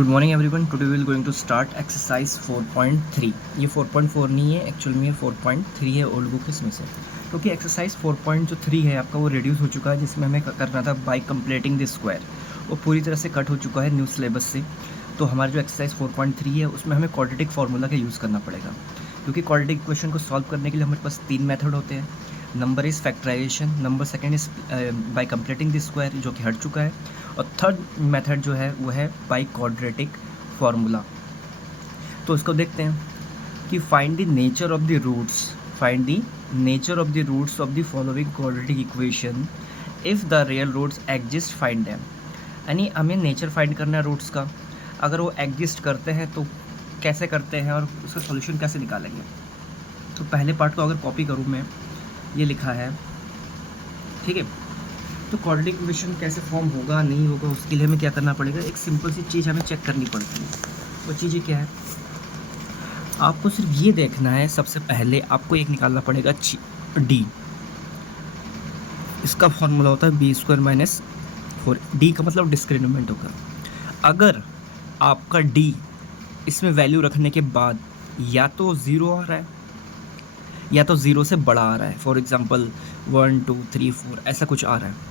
Good morning everyone. Today we will going to start exercise 4.3। ये 4.4 नहीं है, actual में ये 4.3 है ओल्ड बुक इसमें से, क्योंकि एक्सरसाइज 4.3 है आपका वो रिड्यूस हो चुका है, जिसमें हमें करना था बाय कंप्लीटिंग द स्क्वायर। वो पूरी तरह से कट हो चुका है न्यू सिलेबस से। तो हमारा जो एक्सरसाइज 4.3 है उसमें हमें क्वाड्रेटिक फार्मूला का यूज़ करना पड़ेगा, क्योंकि क्वाड्रेटिक इक्वेशन को सॉल्व करने के लिए हमारे पास 3 मेथड होते हैं। Number is factorization, number second is by completing the square जो कि हट चुका है, और थर्ड मेथड जो है वो है बाय क्वाड्रेटिक फार्मूला। तो इसको देखते हैं कि find the nature of the roots, find the nature of the roots of the following quadratic equation if the real roots exist find them. यानी हमें नेचर फाइंड करना है रूट्स का, अगर वो एग्जिस्ट करते हैं तो कैसे करते हैं और उसका सॉल्यूशन कैसे निकालेंगे। तो पहले पार्ट को अगर कॉपी करूँ मैं, ये लिखा है, ठीक है। तो क्वाड्रेटिक इक्वेशन कैसे फॉर्म होगा नहीं होगा उसके लिए हमें क्या करना पड़ेगा, एक सिंपल सी चीज़ हमें चेक करनी पड़ती है। वो चीज़ें क्या है, आपको सिर्फ ये देखना है, सबसे पहले आपको एक निकालना पड़ेगा डी। इसका फॉर्मूला होता है बी स्क्वायर माइनस 4। डी का मतलब डिस्क्रिमिनेंट होगा। अगर आपका डी इसमें वैल्यू रखने के बाद या तो ज़ीरो आ रहा है या तो ज़ीरो से बड़ा आ रहा है, फॉर एग्जांपल 1 2 3 4 ऐसा कुछ आ रहा है,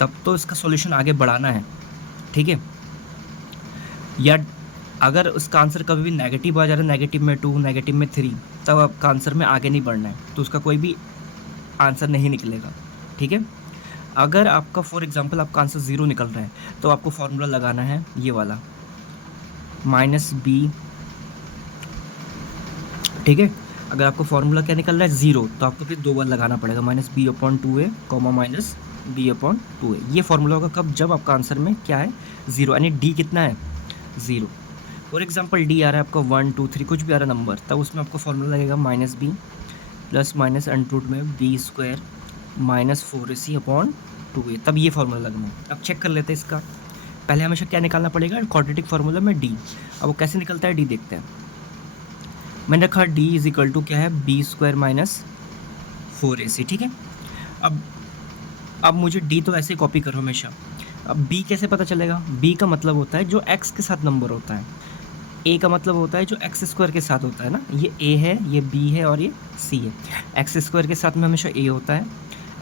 तब तो इसका सॉल्यूशन आगे बढ़ाना है, ठीक है। या अगर उसका आंसर कभी भी नेगेटिव आ जा रहा है, नेगेटिव में 2 नेगेटिव में 3, तब आपका आंसर में आगे नहीं बढ़ना है, तो उसका कोई भी आंसर नहीं निकलेगा, ठीक है। अगर आपका फॉर एग्जांपल आपका आंसर 0 निकल रहा है तो आपको फार्मूला लगाना है ये वाला माइनस बी, ठीक है। अगर आपको फार्मूला क्या निकल रहा है 0, तो आपको फिर 2 बार लगाना पड़ेगा minus b upon 2a comma minus b upon 2a। ये फार्मूला होगा कब, जब आपका आंसर में क्या है 0, यानी डी कितना है 0। फॉर एग्जांपल डी आ रहा है आपका 1 2 3 कुछ भी आ रहा है नंबर, तब उसमें आपको फार्मूला लगेगा minus B plus minus under root में B square minus 4ac upon 2a, तब ये फार्मूला लगना है। अब चेक कर लेते हैं इसका। पहले हमेशा क्या निकालना पड़ेगा, क्वाड्रेटिक फार्मूला में डी। अब वो कैसे निकलता है डी देखते हैं। मैंने रखा डी इज इक्वल टू क्या है बी स्क्वायर माइनस 4ac, ठीक है। अब मुझे डी तो ऐसे कॉपी करो हमेशा। अब बी कैसे पता चलेगा, बी का मतलब होता है जो एक्स के साथ नंबर होता है, ए का मतलब होता है जो एक्स स्क्वायर के साथ होता है ना, ये ए है, ये बी है और ये सी है। एक्स स्क्वायर के साथ में हमेशा ए होता है,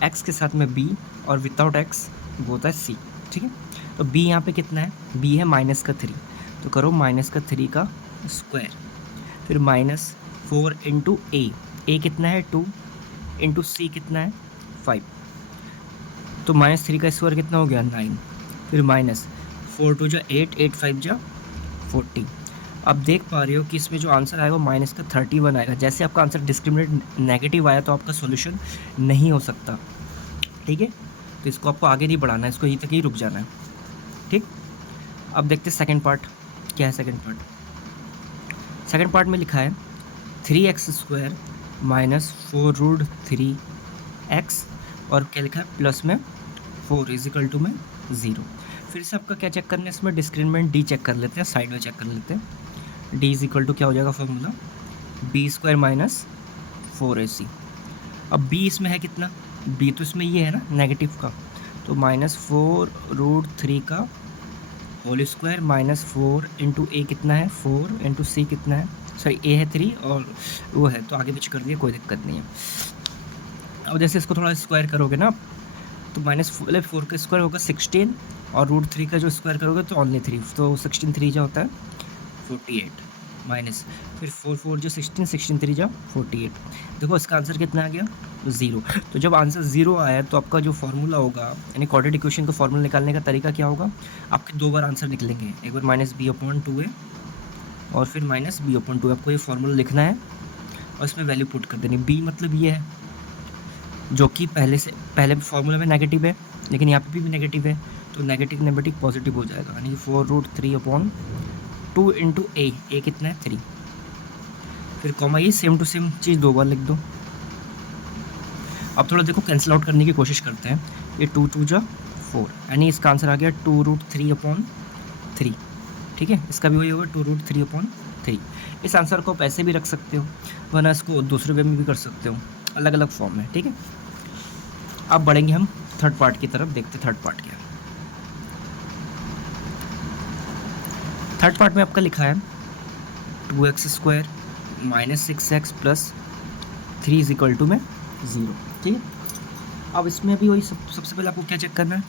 एक्स के साथ में बी, और विदाउट एक्स वो होता है सी, ठीक है। तो बी यहाँ पे कितना है, बी है माइनस का 3, तो करो माइनस का 3 का स्क्वायर, फिर माइनस 4 इंटू ए कितना है 2, इंटू सी कितना है 5, तो माइनस 3 का स्क्वायर कितना हो गया 9, फिर माइनस 4 2 जा 8 8 5 जा 40। अब देख पा रहे हो कि इसमें जो आंसर आएगा वो माइनस का 31 आएगा। जैसे आपका आंसर डिस्क्रिमिनेंट नेगेटिव आया तो आपका सॉल्यूशन नहीं हो सकता, ठीक है। तो इसको आपको आगे नहीं बढ़ाना है, इसको यहीं तक ही रुक जाना है, ठीक। अब देखते हैं सेकंड पार्ट क्या है। सेकंड पार्ट में लिखा है 3x square minus 4 root 3x, और क्या लिखा है प्लस में 4 इज इक्वल टू में 0। फिर से आपका क्या चेक करना है, इसमें डिस्क्रिमिनेंट डी चेक कर लेते हैं, साइड में चेक कर लेते हैं। डी इज इक्वल टू क्या हो जाएगा formula B square minus 4ac। अब बी इसमें है कितना, बी तो इसमें ये है ना नेगेटिव का, तो माइनस 4 रूट 3 का होल स्क्वायर माइनस 4 इंटू ए कितना है 4 इंटू सी कितना है, सॉरी ए है 3 और वो है तो आगे पीछे कर दिया, कोई दिक्कत नहीं है। अब जैसे इसको थोड़ा स्क्वायर करोगे ना, तो माइनस 4 का स्क्वायर होगा 16, और रूट 3 का जो स्क्वायर करोगे तो ओनली 3, तो 16 3 जो होता है 48 माइनस, फिर 4 4 जो 16 16 3 जो 48। देखो इसका आंसर कितना आ गया 0। तो जब आंसर 0 आया तो आपका जो फार्मूला होगा, यानी क्वाड्रेटिक इक्वेशन का फार्मूला निकालने का तरीका क्या होगा, आपके 2 बार आंसर निकलेंगे, एक बार माइनस बी अपॉन 2a और फिर माइनस बी अपॉन 2। आपको ये फार्मूला लिखना है और इसमें वैल्यू पुट कर देनी। बी मतलब ये है जो कि पहले फार्मूला में नेगेटिव है, लेकिन यहाँ पे भी नेगेटिव है, तो नेगेटिव नेगेटिव पॉजिटिव हो जाएगा, यानी 4 रूट 3 अपॉन 2 इंटू ए कितना है 3, फिर कॉमा, ये सेम टू सेम चीज़ 2 बार लिख दो। अब थोड़ा देखो कैंसिल आउट करने की कोशिश करते हैं, ये 2 2 जा 4, यानी इसका आंसर आ गया 2 रूट 3 अपॉन 3, ठीक है। इसका भी वही होगा 2 रूट 3 अपॉन 3। इस आंसर को आप ऐसे भी रख सकते हो, वरना इसको दूसरे वे में भी कर सकते हो, अलग अलग फॉर्म में, ठीक है। अब बढ़ेंगे हम थर्ड पार्ट की तरफ, देखते थर्ड पार्ट क्या है। थर्ड पार्ट में आपका लिखा है 2x² minus 6x plus 3 is equal to में 0। ठीक है, अब इसमें भी वही सबसे पहले आपको क्या चेक करना है,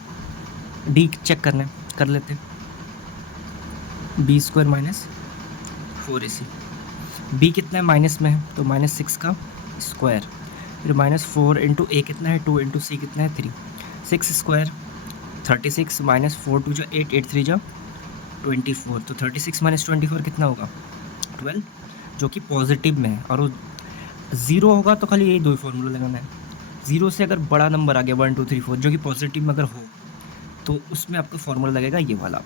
डी चेक करना है, कर लेते हैं। b² माइनस 4ac, b कितना है माइनस में है तो -6 का स्क्वायर, फिर -4 इंटू a कितना है 2 इंटू c कितना है 3, 6² 36 माइनस 4 2 जा 8 8 3 जा 24, तो 36 माइनस 24 कितना होगा 12, जो कि पॉजिटिव में है। और वो 0 होगा तो खाली यही दो ही फॉर्मूला लगाना है। 0 से अगर बड़ा नंबर आ गया 1 2 3 4 जो कि पॉजिटिव में अगर हो तो उसमें आपका फॉर्मूला लगेगा ये वाला,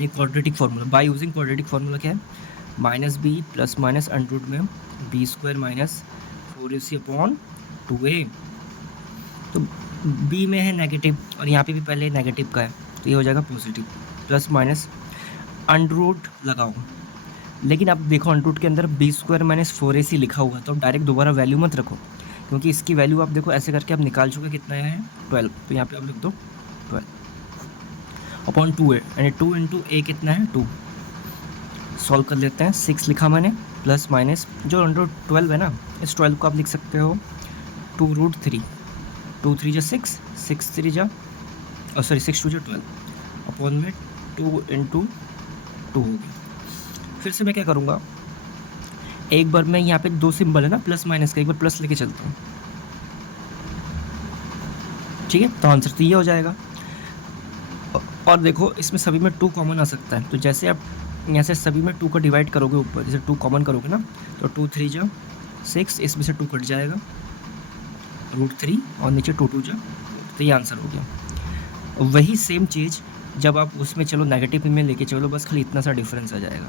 ये quadratic formula. By using quadratic formula क्या है, -b plus minus under root में b² minus 4ac upon 2a। तो b में है नेगेटिव और यहाँ पे भी पहले नेगेटिव का है तो ये हो जाएगा positive, plus minus under root लगाओ। लेकिन आप देखो अंडर रूट के अंदर b² माइनस 4ac लिखा हुआ तो डायरेक्ट दोबारा वैल्यू मत रखो, क्योंकि इसकी वैल्यू आप देखो ऐसे करके आप निकाल चुके कितना है 12, तो यहाँ पे आप लिख दो 12 अपॉन 2a, यानी 2 इंटू a कितना है 2। सॉल्व कर लेते हैं, 6 लिखा मैंने प्लस माइनस जो अंडर 12 है ना, इस 12 को आप लिख सकते हो 2√3, 2 3 जा 6, 6 3 जा सॉरी 6 2 जा 12 अपॉन में 2 इंटू 2 होगी। फिर से मैं क्या करूँगा, एक बार मैं यहाँ पे दो सिंबल है ना प्लस माइनस का, एक बार प्लस लेके चलता हूँ। ठीक है, तो आंसर तो ये हो जाएगा। और देखो इसमें सभी में 2 कॉमन आ सकता है, तो जैसे आप यहाँ से सभी में 2 को डिवाइड करोगे ऊपर, जैसे 2 कॉमन करोगे ना तो 2 3 जा 6, इसमें से 2 कट जाएगा √3 और नीचे 2 2 जा, तो ये आंसर हो गया। वही सेम चीज़ जब आप उसमें चलो नेगेटिव में लेके चलो, बस खाली इतना सा डिफरेंस आ जाएगा,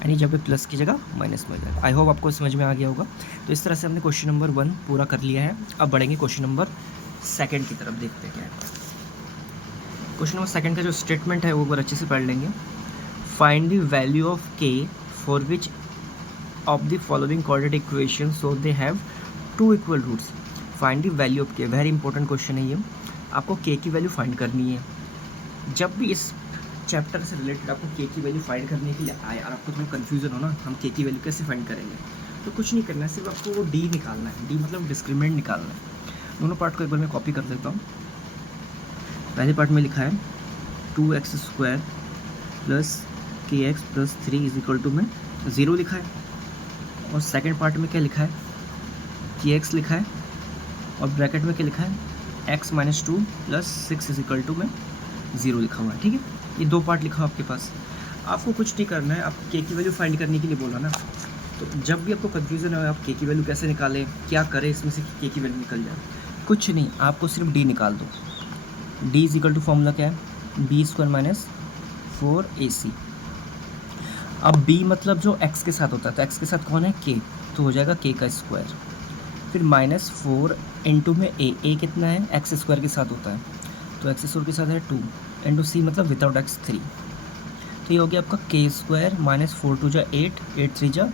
यानी जब प्लस की जगह माइनस में आ जाएगा। आई होप आपको समझ में आ गया होगा। तो इस तरह से हमने क्वेश्चन नंबर 1 पूरा कर लिया है। अब बढ़ेंगे क्वेश्चन नंबर 2 की तरफ, देखते हैं क्या है। क्वेश्चन नंबर 2 का जो स्टेटमेंट है वो एक बार अच्छे से पढ़ लेंगे। Find the value of k for which of the following quadratic equation so they have 2 equal roots. Find the value of k, very important question है ये। आपको k की वैल्यू फाइंड करनी है। जब भी इस चैप्टर से रिलेटेड आपको k की वैल्यू फाइंड करने के लिए आए और आपको थोड़ा कन्फ्यूजन हो ना, हम k की वैल्यू कैसे फाइंड करेंगे, तो कुछ नहीं करना है, सिर्फ आपको वो d निकालना है। d मतलब डिस्क्रिमिनेंट निकालना है। दोनों पार्ट को एक बार मैं कॉपी कर देता हूँ। पहले पार्ट में लिखा है 2x² plus kx plus 3 is equal to में 0 लिखा है। और सेकंड पार्ट में क्या लिखा है, kx लिखा है और ब्रैकेट में क्या लिखा है x minus 2 plus 6 is equal to में 0 लिखा हुआ है। ठीक है, ये 2 पार्ट लिखा हुआ आपके पास। आपको कुछ नहीं करना है, आप k की वैल्यू फाइंड करने के लिए बोला ना, तो जब भी आपको कन्फ्यूज़न हो आप k की वैल्यू कैसे निकालें, क्या करें इसमें से k की वैल्यू निकल जाए, कुछ नहीं, आपको सिर्फ d निकाल दो। d is equal to formula क्या है, b² माइनस 4ac। अब b मतलब जो x के साथ होता है, तो x के साथ कौन है k, तो हो जाएगा k का स्क्वायर। फिर -4 इंटू में a कितना है x² के साथ होता है, तो x² के साथ है 2 इंटू c मतलब विदाउट x 3, तो ये हो गया आपका k² माइनस 4 2 जा 8 8 3 जा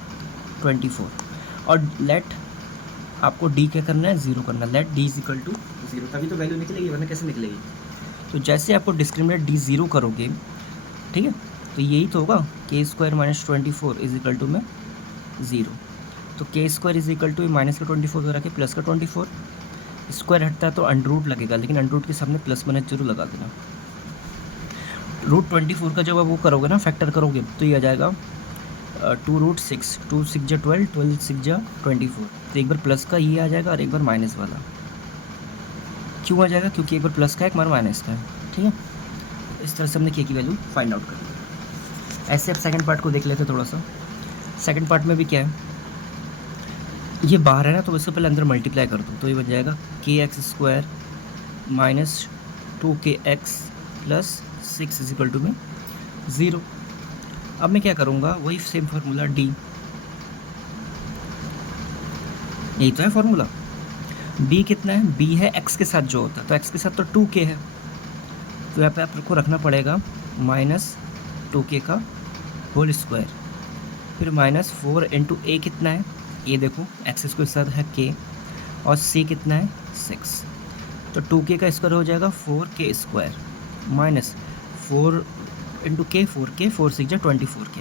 24। और लेट आपको d क्या करना है 0 करना है, let d is equal to 0, तभी तो वैल्यू निकलेगी, वरना कैसे निकलेगी। तो जैसे आपको डिस्क्रिमिनेट d 0 करोगे, ठीक है, तो यही तो होगा k² minus 24 is equal to में 0। तो k² is equal to minus का 24 को रखे प्लस का 24, स्क्वायर हटता है तो अंडर रूट लगेगा, लेकिन अंडर रूट के सामने प्लस माइनस जरूर लगा देना। √24 का जब आप वो करोगे ना, फैक्टर करोगे, तो ये आ जाएगा 2√6, 2 6 जा 12, 12 6 जा 24। तो एक बार प्लस का ये आ जाएगा और एक बार माइनस वाला। क्यों आ जाएगा, क्योंकि एक बार प्लस का एक बार माइनस का है। ठीक है, इस तरह से हमने k की वैल्यू फाइंड आउट कर ली। ऐसे आप सेकंड पार्ट को देख लेते थोड़ा सा। सेकंड पार्ट में भी क्या है, ये बाहर है ना, तो उससे पहले अंदर मल्टीप्लाई कर दो, तो ये बन जाएगा kx² minus 2kx plus 6 is equal to में 0। अब मैं क्या करूँगा, वही सेम फार्मूला d, यही तो है फार्मूला। b कितना है, b है x के साथ जो होता है, तो x के साथ तो 2k है, तो यहाँ पे आपको रखना पड़ेगा माइनस 2k का होल स्क्वायर। फिर -4 इंटू a कितना है, ये देखो x के साथ है k और c कितना है 6, तो 2k का स्क्वायर हो जाएगा 4k² माइनस 4 इंटू के 4k, 4 6 जा 24k।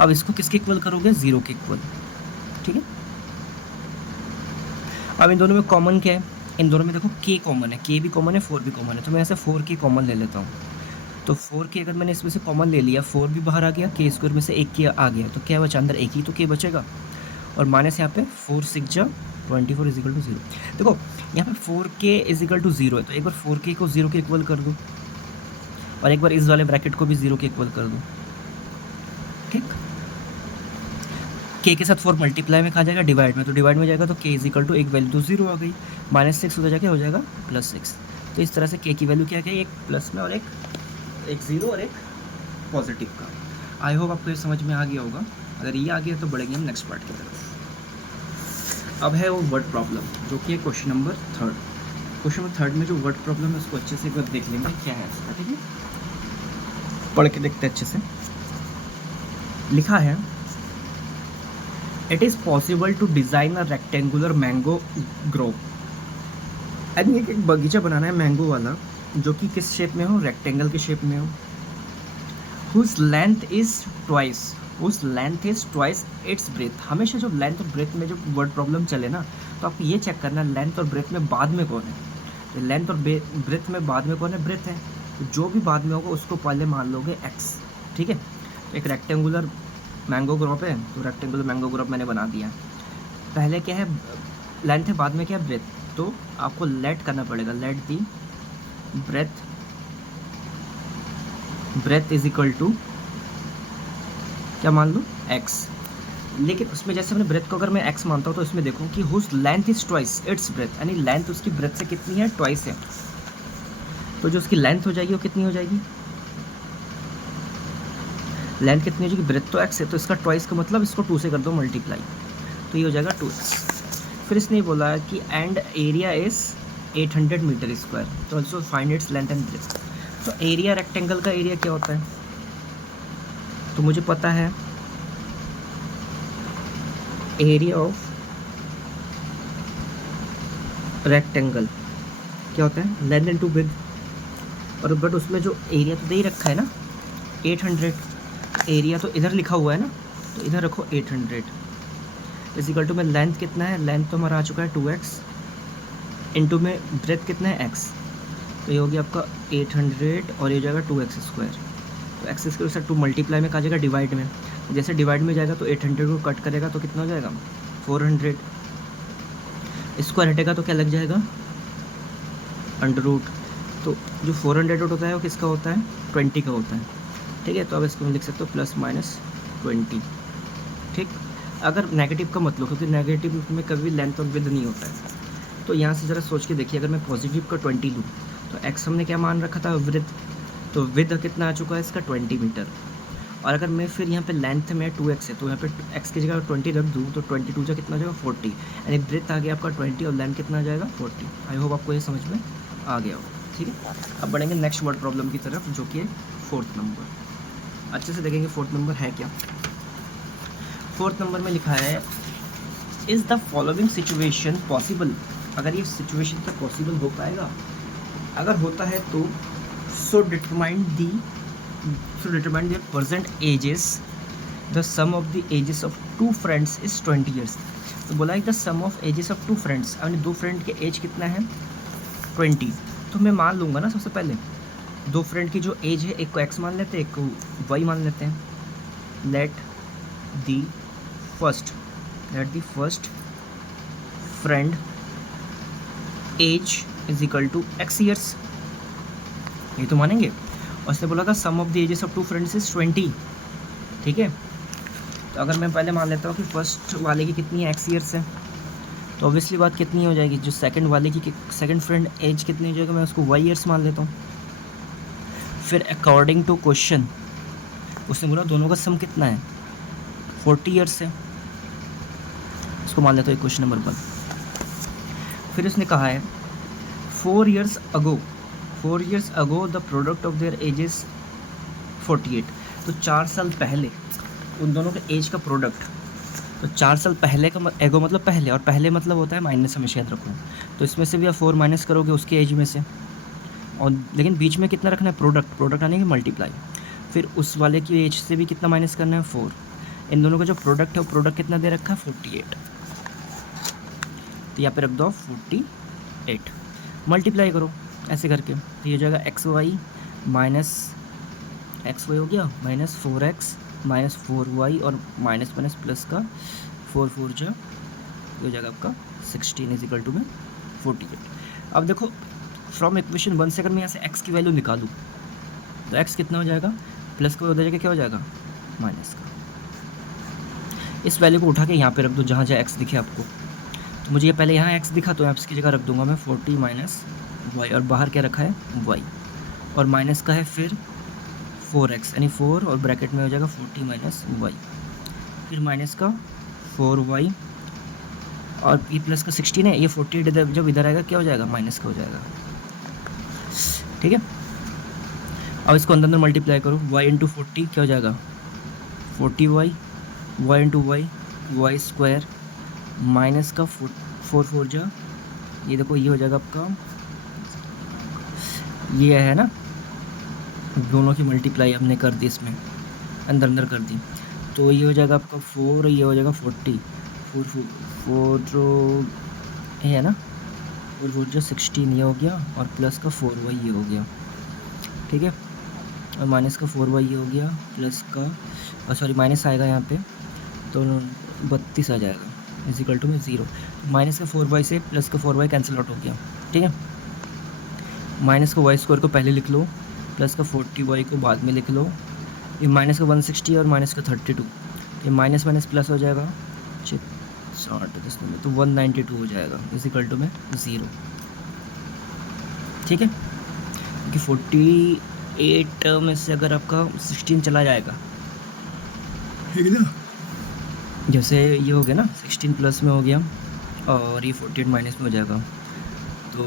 अब इसको किसके इक्वल करोगे? 0 के इक्वल, ठीक है। अब इन दोनों में कॉमन क्या है? इन दोनों में देखो k कॉमन है, k भी कॉमन है, 4 भी कॉमन है, तो मैं ऐसे 4k कॉमन ले लेता हूँ। तो 4k अगर मैंने इसमें से कॉमन ले लिया, 4 भी बाहर आ गया, k स्क्वायर में से एक k आ गया, तो क्या बचा? अंदर एक ही तो k बचेगा, और माइनस यहाँ पे 4 6 जा 24 इज इक्वल टू 0। देखो यहाँ पे 4k इज इक्वल टू 0 है, तो एक बार 4k को 0 के इक्वल कर दूँ, और एक बार इस वाले ब्रैकेट को भी 0 के इक्वल कर दूँ, ठीक। k के साथ 4 मल्टीप्लाई में खा जाएगा, डिवाइड में, तो डिवाइड में जाएगा तो k इज इक्वल टू एक वैल्यू तो 0 आ गई, -6 उधर जाके हो जाएगा +6। तो इस तरह से k की वैल्यू क्या है? एक प्लस में और एक 0 और एक पॉजिटिव का। आई होप आपको ये समझ में आ गया होगा। अगर ये आ गया तो बढ़ेंगे हम नेक्स्ट पार्ट की तरफ। अब है वो वर्ड प्रॉब्लम, जो कि है क्वेश्चन नंबर 3। क्वेश्चन नंबर 3 में जो वर्ड प्रॉब्लम है उसको अच्छे से एक बार देख लेंगे क्या है इसका, ठीक है। पढ़ के देखते हैं अच्छे से। लिखा है, it is possible to design a rectangular mango grove. यानी एक बगीचा बनाना है मैंगो वाला, जो कि किस शेप में हो? रेक्टेंगल के शेप में हो। हुज लेंथ इज ट्वाइस, उस length is twice its breath. हमेशा जो लेंथ और ब्रेथ में जो वर्ड प्रॉब्लम चले ना, तो आपको ये चेक करना लेंथ और ब्रेथ में बाद में कौन है। तो लेंथ और ब्रेथ में बाद में कौन है? ब्रेथ है। तो जो भी बाद में होगा उसको पहले मान लोगे x, ठीक है। तो एक रेक्टेंगुलर मैंगो ग्रोप है, तो रेक्टेंगुलर मैंगो ग्रोप मैंने बना दिया। पहले क्या है? लेंथ है, बाद में क्या है? ब्रेथ। तो आपको लेट करना पड़ेगा, let the breadth is equal to क्या मान लो? x। लेकिन उसमें जैसे हमने ब्रेथ को अगर मैं x मानता हूँ, तो इसमें देखो कि whose length is twice its breadth, यानी लेंथ उसकी ब्रेथ से कितनी है? ट्वाइस है। तो जो उसकी लेंथ हो जाएगी वो कितनी हो जाएगी? लेंथ कितनी हो जाएगी? ब्रेथ तो x है, तो इसका ट्वाइस का मतलब इसको 2 से कर दो मल्टीप्लाई, तो ये हो जाएगा 2x। फिर इसने बोला कि and area is 800 metre square, तो also find its length and breadth. तो एरिया, रेक्टेंगल का एरिया क्या होता है? तो मुझे पता है एरिया ऑफ रेक्टेंगल क्या होता है? Length into width. और बट उसमें जो एरिया तो दे ही रखा है ना 800, एरिया तो इधर लिखा हुआ है ना, तो इधर रखो 800 इज इक्वल टू में लेंथ कितना है? लेंथ तो हमारा आ चुका है 2x, इंटू में ब्रेथ कितना है? x। तो ये हो गया आपका 800 और ये हो जाएगा 2x स्क्वायर। तो x स्क्वायर से 2 मल्टीप्लाई में कहा जाएगा डिवाइड में, जैसे डिवाइड में जाएगा तो 800 को कट करेगा तो कितना हो जाएगा? 400। स्क्वायर हटेगा तो क्या लग जाएगा? Under root. तो जो 400 होता है वो किसका होता है? 20 का होता है, ठीक है। तो अब इसको मैं लिख सकता हूँ +-20, ठीक। अगर नेगेटिव का मत लो, क्योंकि नेगेटिव में कभी लेंथ और विड्थ नहीं होता है। तो यहाँ से ज़रा सोच के देखिए, अगर मैं पॉजिटिव का 20 लूँ, तो x हमने क्या मान रखा था? विड्थ। तो विड्थ कितना आ चुका है इसका? 20 मीटर। और अगर मैं फिर यहाँ पे लेंथ में 2x है, तो यहाँ पे x की जगह 20 रख दूँ, तो 22 जा कितना हो जाएगा? 40, यानी ब्रेथ आ गया आपका 20 और लेंथ कितना आ जाएगा? 40। आई होप आपको ये समझ में आ गया हो, ठीक है। अब बढ़ेंगे नेक्स्ट वर्ड प्रॉब्लम की तरफ, जो कि है 4th नंबर। अच्छे से देखेंगे 4th नंबर है क्या। 4th नंबर में लिखा है, is the following situation possible. अगर ये सिचुएशन क्या पॉसिबल हो पाएगा? अगर होता है तो so determine their present ages, the sum of the ages of 2 friends is 20 years. तो बोला है the sum of ages of 2 friends, यानी 2 फ्रेंड के एज कितना है? 20। तो मैं मान लूँगा ना सबसे पहले 2 फ्रेंड की जो एज है, एक को x मान लेते हैं, एक को y मान लेते हैं। Let the first friend age is equal to x years, ये तो मानेंगे। और उसने बोला था sum of the ages of 2 friends is 20, ठीक है। तो अगर मैं पहले मान लेता हूँ कि फर्स्ट वाले की कितनी है? x ईयर्स है, तो ऑब्वियसली बात कितनी हो जाएगी? जो सेकंड वाले की सेकंड फ्रेंड एज कितनी हो जाएगी? मैं उसको y ईयर्स मान लेता हूँ। फिर अकॉर्डिंग टू क्वेश्चन उसने बोला दोनों का सम कितना है? 40 ईयर्स है, इसको मान लेता हूँ क्वेश्चन नंबर 1। फिर उसने कहा है 4 years ago the product of their edges 48। तो 4 साल पहले उन दोनों के एज का प्रोडक्ट, तो 4 साल पहले का एगो मतलब पहले, और पहले मतलब होता है माइनस, हमेशा याद रखो। तो इसमें से भी आप 4 माइनस करोगे उसके एज में से, और लेकिन बीच में कितना रखना है, प्रोडक्ट आने की मल्टीप्लाई, फिर उस वाले की एज से भी कितना माइनस करना है 4, इन दोनों का जो प्रोडक्ट है वो प्रोडक्ट कितना दे रखा है 48, तो यहाँ पे रख दो 48, मल्टीप्लाई करो ऐसे करके, तो ये हो जाएगा एक्स वाई हो गया माइनस 4x माइनस 4y और माइनस माइनस प्लस का 4 4 जा, ये हो जाएगा आपका 16 इज इक्वल टू में 48। अब देखो फ्रॉम इक्वेशन 1 से अगर मैं यहाँ से x की वैल्यू निकालूँ तो x कितना हो जाएगा, प्लस का उधर जाके क्या हो जाएगा माइनस का। इस वैल्यू को उठा के यहाँ पे रख दो जहाँ जहाँ x दिखे आपको, तो मुझे ये पहले यहाँ x दिखा तो x की जगह रख दूंगा मैं 40 माइनस y, और बाहर क्या रखा है y, और माइनस का है फिर 4x यानी 4 और ब्रैकेट में हो जाएगा 40 माइनस y, फिर माइनस का 4y और ये प्लस का 16 है, ये 48 जब इधर आएगा क्या हो जाएगा माइनस का हो जाएगा। ठीक है, अब इसको अंदर मल्टीप्लाई करो, y इंटू 40 क्या हो जाएगा 40y, y into y square minus का 4 4 जा, ये देखो ये हो जाएगा आपका, ये है ना दोनों की मल्टीप्लाई हमने कर दी, इसमें अंदर कर दी, तो ये हो जाएगा आपका 4, ये हो जाएगा 40, 4 जो है ना 4 4 जो 16 ये हो गया, और प्लस का 4y ये हो गया। ठीक है, और माइनस का 4y ये हो गया, प्लस का सॉरी माइनस आएगा यहाँ पे तो 32 आ जाएगा इज इक्वल टू में 0, माइनस का 4y से प्लस का 4y कैंसिल आउट हो गया। ठीक है, माइनस का y स्क्वायर को पहले लिख लो, प्लस का 40y को बाद में लिख लो, ये माइनस का 160 और माइनस का 32, ये माइनस माइनस प्लस हो जाएगा 60 में, तो 192 हो जाएगा इज इक्वल टू में 0। ठीक है, क्योंकि 48 में से अगर आपका 16 चला जाएगा, ठीक है ना, जैसे ये हो गया ना 16 प्लस में हो गया और ये 48 माइनस में हो जाएगा, तो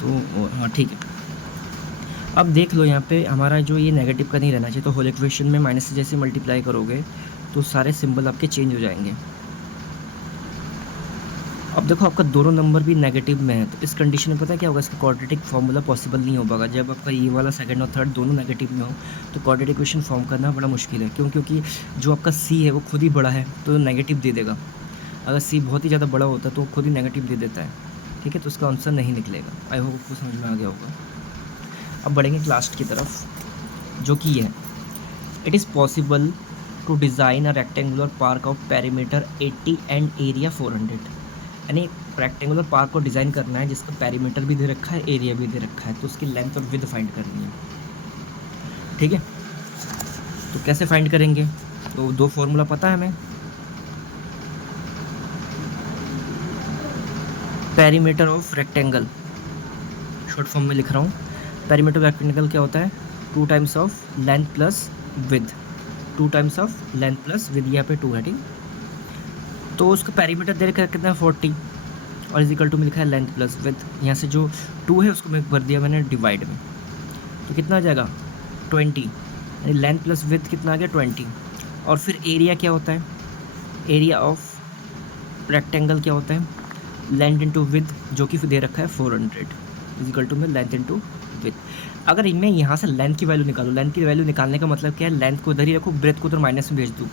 तो हाँ ठीक है। अब देख लो यहाँ पे हमारा जो ये नेगेटिव का नहीं रहना चाहिए, तो होल इक्वेशन में माइनस से जैसे मल्टीप्लाई करोगे तो सारे सिंबल आपके चेंज हो जाएंगे। अब देखो आपका दोनों नंबर भी नेगेटिव में है, तो इस कंडीशन में पता है क्या होगा, इसका क्वाड्रेटिक फार्मूला पॉसिबल नहीं हो पाएगा। जब आपका ये वाला सेकंड और थर्ड दोनों नेगेटिव में हो तो क्वाड्रेटिक इक्वेशन फॉर्म करना बड़ा मुश्किल है। क्यों? क्योंकि जो आपका सी है वो खुद ही बड़ा है तो नेगेटिव दे देगा। अगर सी बहुत ही ज़्यादा बड़ा होता है तो खुद ही नेगेटिव दे देता है। ठीक है, तो उसका आंसर नहीं निकलेगा। आई होप आपको समझ में आ गया होगा। अब बढ़ेंगे लास्ट की तरफ, जो कि है it is possible to design a rectangular park of perimeter 80 and area 400। यानी रेक्टेंगुलर पार्क को डिज़ाइन करना है जिसका पेरीमीटर भी दे रखा है, एरिया भी दे रखा है, तो उसकी लेंथ और विड्थ फाइंड करनी है। ठीक है, तो कैसे फाइंड करेंगे? तो दो फॉर्मूला पता है हमें। Perimeter of rectangle, short form में लिख रहा हूँ। पेरीमीटर ऑफ रेक्टेंगल क्या होता है? 2 times of length plus width, 2 times of length plus width, यहाँ पे 2 है। ठीक, तो उसका पेरीमीटर दे रखा है कितना 40 और इज इक्वल टू में लिखा है लेंथ प्लस विड्थ। यहाँ से जो 2 है उसको मैं भर दिया मैंने डिवाइड में, तो कितना आ जाएगा 20, यानी लेंथ प्लस विड्थ कितना आ गया 20। और फिर एरिया क्या होता है? एरिया ऑफ रेक्टेंगल क्या होता है? लेंथ इंटू विड्थ, जो कि दे रखा है 400 इज इक्वल टू में लेंथ इंटू विड्थ। अगर मैं यहाँ से लेंथ की वैल्यू निकालूँ, लेंथ की वैल्यू निकालने का मतलब क्या है? लेंथ को उधर ही रखो, ब्रेथ को उधर माइनस में भेज दूँ,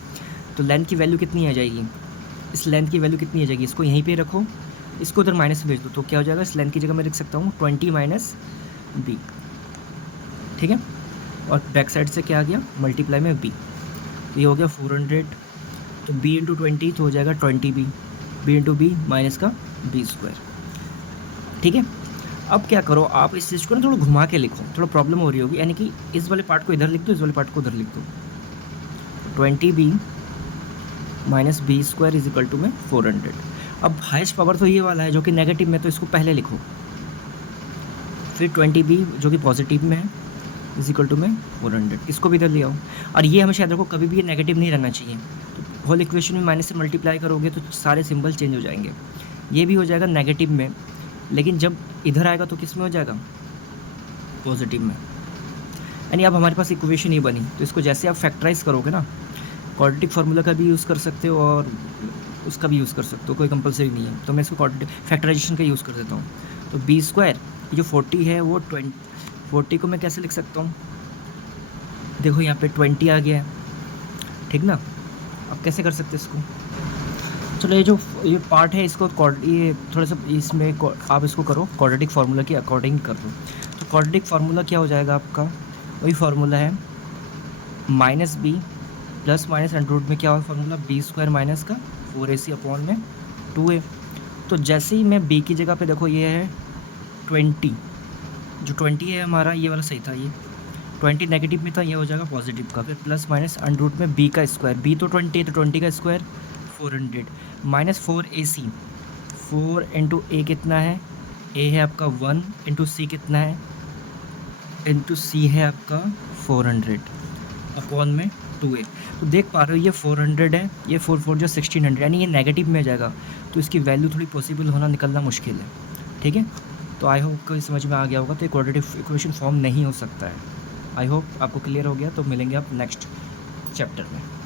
तो लेंथ की वैल्यू कितनी आ जाएगी? इस लेंथ की वैल्यू कितनी आ जाएगी? इसको यहीं पे रखो, इसको उधर माइनस में भेज दो, तो क्या हो जाएगा? इस लेंथ की जगह मैं लिख सकता हूँ 20 माइनस बी। ठीक है, और बैक साइड से क्या आ गया? मल्टीप्लाई में बी, तो ये हो गया 400, तो बी इंटू 20 तो हो जाएगा 20 बी इंटू बी माइनस का बी स्क्वायर। ठीक है, अब क्या करो आप इस चीज़ को ना थोड़ा घुमा के लिखो, थोड़ा प्रॉब्लम हो रही होगी, यानी कि इस वाले पार्ट को इधर लिख दो, इस वाले पार्ट को उधर लिख दो। 20 b minus b square is equal to में 400। अब हाईएस्ट पावर तो ये वाला है जो कि नेगेटिव में, तो इसको पहले लिखो, फिर 20 बी जो कि पॉजिटिव में है इज इक्वल टू में 400, इसको भी इधर ले आओ। और ये हमेशा याद रखो कभी भी ये नेगेटिव नहीं रहना चाहिए, तो होल इक्वेशन में माइनस से मल्टीप्लाई करोगे तो सारे सिंबल चेंज हो जाएंगे। ये भी हो जाएगा नेगेटिव में, लेकिन जब इधर आएगा तो किस में हो जाएगा? पॉजिटिव में। यानी अब हमारे पास इक्वेशन ही बनी, तो इसको जैसे आप फैक्टराइज करोगे ना, क्वाड्रेटिक फार्मूला का भी यूज़ कर सकते हो और उसका भी यूज़ कर सकते हो, कोई कंपलसरी नहीं है। तो मैं इसको क्वाड्रेटिक फैक्टराइजेशन का यूज़ कर देता हूँ, तो बी स्क्वायर ये जो 40 है वो 40 को मैं कैसे लिख सकता हूँ, देखो यहाँ पे 20 आ गया है, ठीक ना। अब कैसे कर सकते हैं इसको, चलो ये पार्ट है इसको ये थोड़ा सा इसमें आप इसको करो क्वाड्रेटिक फार्मूला के अकॉर्डिंग कर लो। तो क्वाड्रेटिक फार्मूला क्या हो जाएगा आपका, वही फार्मूला है minus B plus minus under root में क्या हुआ फार्मूला, बी स्क्वायर माइनस का 4ac अपॉन में 2a। तो जैसे ही मैं b की जगह पे देखो ये है 20, जो 20 है हमारा ये वाला सही था, ये 20 नेगेटिव में था, ये हो जाएगा पॉजिटिव का, फिर प्लस माइनस अंडर रूट में b का स्क्वायर, b तो 20 है तो 20 का स्क्वायर 400 माइनस 4ac, 4 इंटू ए कितना है, a है आपका 1 इंटू सी कितना है, इंटू सी है आपका 400 अपॉन में 2a। तो देख पा रहे हो ये 400 है, ये 4 जो 1600, यानी ये नेगेटिव में जाएगा, तो इसकी वैल्यू थोड़ी पॉसिबल होना निकलना मुश्किल है, ठीक है। तो आई होप को समझ में आ गया होगा, तो ये क्वाड्रेटिक इक्वेशन फॉर्म नहीं हो सकता है। आई होप आपको क्लियर हो गया, तो मिलेंगे आप नेक्स्ट चैप्टर में।